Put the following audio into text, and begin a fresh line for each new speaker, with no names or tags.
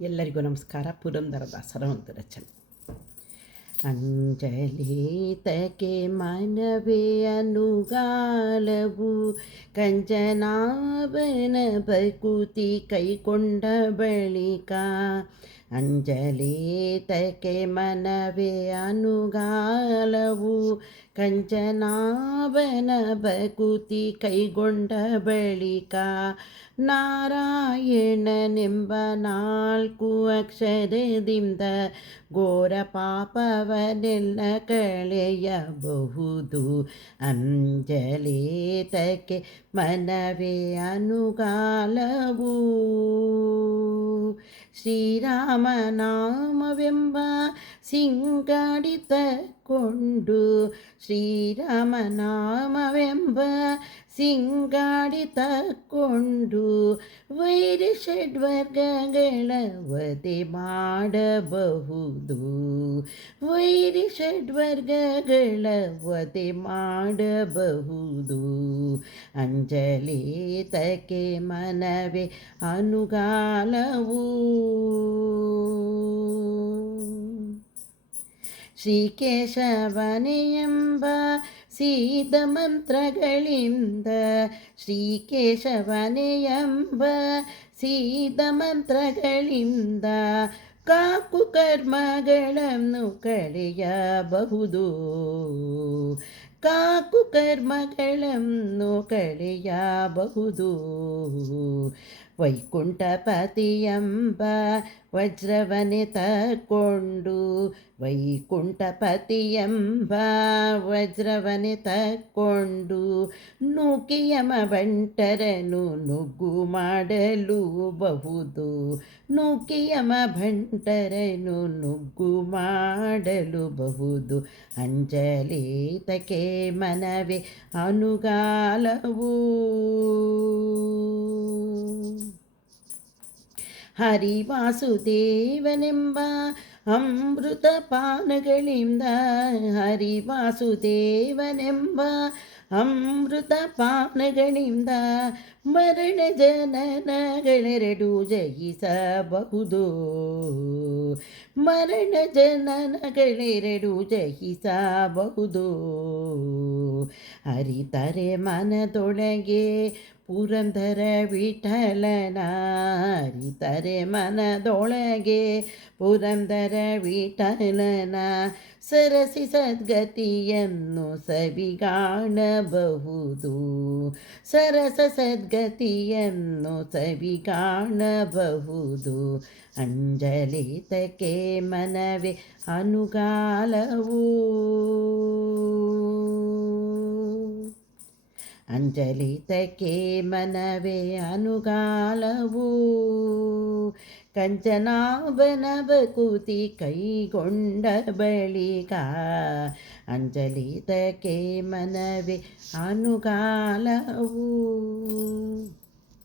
ಎಲ್ಲರಿಗೂ ನಮಸ್ಕಾರ. ಪುರಂದರದಾಸರ ಒಂದು ರಚನೆ ಅಂಜಲೇತಕ್ಕೆ ಮನವೇ ಅನುಗಾಲವು, ಕಂಜನಾಭನ ಬಕುತಿ ಕೈಕೊಂಡ ಬಳಿಕ. ಅಂಜಲೇತಕ್ಕೆ ಮನವೇ ಅನುಗಾಲವು ಕಂಚನಾಭನ ಬಕುತಿ ಕೈಗೊಂಡ ಬಳಿಕ ನಾರಾಯಣನೆಂಬ ನಾಲ್ಕು ಅಕ್ಷರದಿಂದ ಘೋರ ಪಾಪವನೆಲ್ಲ ಕಳೆಯಬಹುದು ಅಂಜಲೇತಕ್ಕೆ ಮನವೇ ಅನುಗಾಲವು ശ്രീരാമനാമവെമ്പ സിംഗടിത്ത കൊണ്ടു ശ്രീരാമനാമവെമ്പ ಸಿಂಗಾಡಿ ತಕ್ಕೊಂಡು ವೈರಿ ಷಡ್ವರ್ಗಗಳ ವಧೆ ಮಾಡಬಹುದು. ವೈರಿ ಷಡ್ವರ್ಗಗಳ ವಧೆ ಮಾಡಬಹುದು ಅಂಜಲೇತಕ್ಕೆ ಮನವೇ ಅನುಗಾಲವು. ಶ್ರೀಕೇಶವನೆಯೆಂಬ ಸೀದ ಮಂತ್ರಗಳಿಂದ ಶ್ರೀಕೇಶವನೆಯೆಂಬ ಸೀತ ಮಂತ್ರಗಳಿಂದ ಕಾಕು ಕರ್ಮಗಳನ್ನು ಕಳೆಯಬಹುದು. ಕಾಕು ಕರ್ಮಗಳನ್ನು ಕಳೆಯಬಹುದು. ವೈಕುಂಠಪತಿಯಂಬ ವಜ್ರವನೆ ತಕ್ಕೊಂಡು ವೈಕುಂಠಪತಿಯಂಬ ವಜ್ರವನೆ ತಕ್ಕೊಂಡು ನೂಕಿಯಮ ಬಂಟರನು ನುಗ್ಗು ಮಾಡಲು ಬಹುದು ನೂಕಿಯಮ ಭಂಟರನು ನುಗ್ಗು ಮಾಡಲು ಬಹುದು. ಅಂಜಲೀತಕೆ ಮನವೇ ಅನುಗಾಲವು. ಹರಿವಾಸುದೇವನೆಂಬ ಅಮೃತ ಪಾನಗಳಿಂದ ಹರಿವಾಸುದೇವನೆಂಬ ಅಮೃತ ಪಾನಗಳಿಂದ ಮರಣ ಜನನಗಳೆರಡು ಜಯಿಸಬಹುದು. ಮರಣ ಜನನಗಳೆರಡು ಜಯಿಸಬಹುದು. ಹರಿತರೆ ಮನದೊಳಗೆ ಪುರಂದರ ವಿಠಲನ ಅರಿತರೆ ಮನದೊಳಗೆ ಪುರಂದರ ವಿಠಲನ ಸರಸಿ ಸದ್ಗತಿಯನ್ನು ಸವಿಗಾಣಬಹುದು. ಸರಸ ಸದ್ಗತಿಯನ್ನು ಸವಿಗಾಣಬಹುದು. ಅಂಜಲಿತಕ್ಕೆ ಮನವೇ ಅನುಗಾಲವು. ಅಂಜಲಿತಕ್ಕೆ ಮನವೇ ಅನುಗಾಲವು. ಕಂಚನಾಭನ ಬಕುತಿ ಕೈಗೊಂಡ ಬಳಿಕ ಅಂಜಲಿತಕ್ಕೆ ಮನವೇ ಅನುಗಾಲವು.